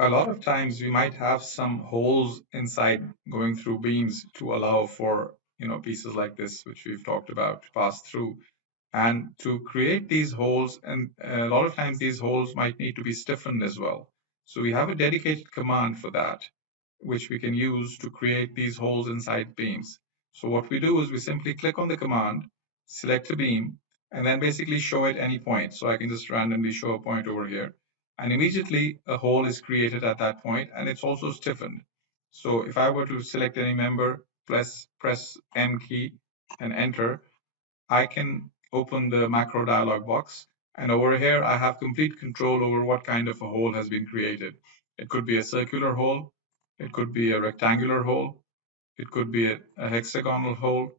a lot of times we might have some holes inside going through beams to allow for, pieces like this, which we've talked about, to pass through. And to create these holes, and a lot of times these holes might need to be stiffened as well. So we have a dedicated command for that, which we can use to create these holes inside beams. So what we do is we simply click on the command, select a beam, and then basically show it any point. So I can just randomly show a point over here. And immediately a hole is created at that point, and it's also stiffened. So if I were to select any member, press M key and enter, I can open the macro dialog box, and over here I have complete control over what kind of a hole has been created. It could be a circular hole, it could be a rectangular hole, it could be a hexagonal hole.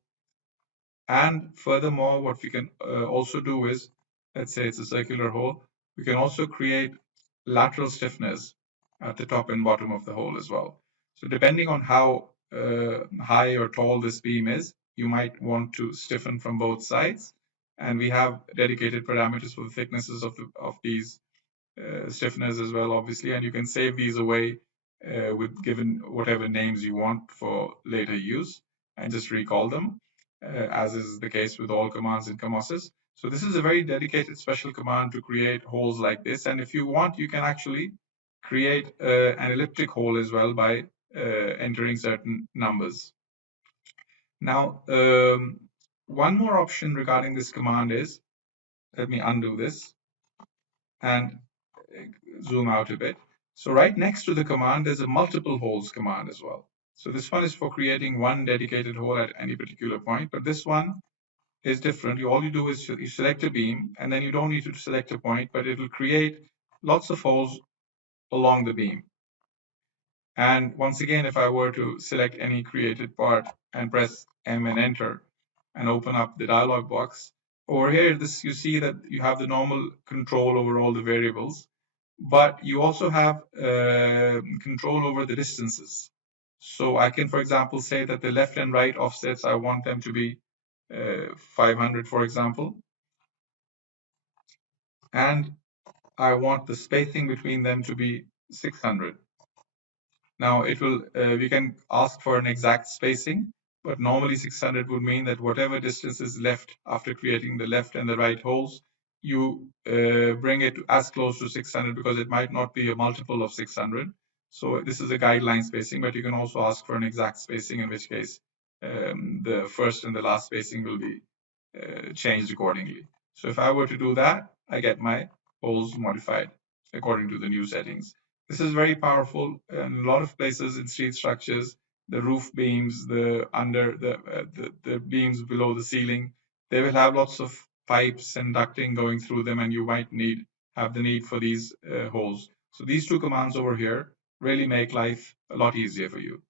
And furthermore, what we can also do is, let's say it's a circular hole, we can also create lateral stiffness at the top and bottom of the hole as well. So depending on how high or tall this beam is, you might want to stiffen from both sides. And we have dedicated parameters for the thicknesses of these stiffeners as well, obviously. And you can save these away with given whatever names you want for later use and just recall them, as is the case with all commands in COMOSYS. So this is a very dedicated special command to create holes like this. And if you want, you can actually create an elliptic hole as well by entering certain numbers. Now, one more option regarding this command is, let me undo this and zoom out a bit. So right next to the command, there's a multiple holes command as well. So this one is for creating one dedicated hole at any particular point, but this one is different. All you do is you select a beam, and then you don't need to select a point, but it will create lots of holes along the beam. And once again, if I were to select any created part and press M and enter and open up the dialog box, over here, you see that you have the normal control over all the variables, but you also have control over the distances. So I can, for example, say that the left and right offsets, I want them to be 500, for example. And I want the spacing between them to be 600. Now we can ask for an exact spacing, but normally 600 would mean that whatever distance is left after creating the left and the right holes, you bring it as close to 600 because it might not be a multiple of 600. So this is a guideline spacing, but you can also ask for an exact spacing, in which case the first and the last spacing will be changed accordingly. So if I were to do that, I get my holes modified according to the new settings. This is very powerful in a lot of places in street structures. The roof beams, the beams below the ceiling, they will have lots of pipes and ducting going through them, and you might have the need for these holes. So these two commands over here really make life a lot easier for you.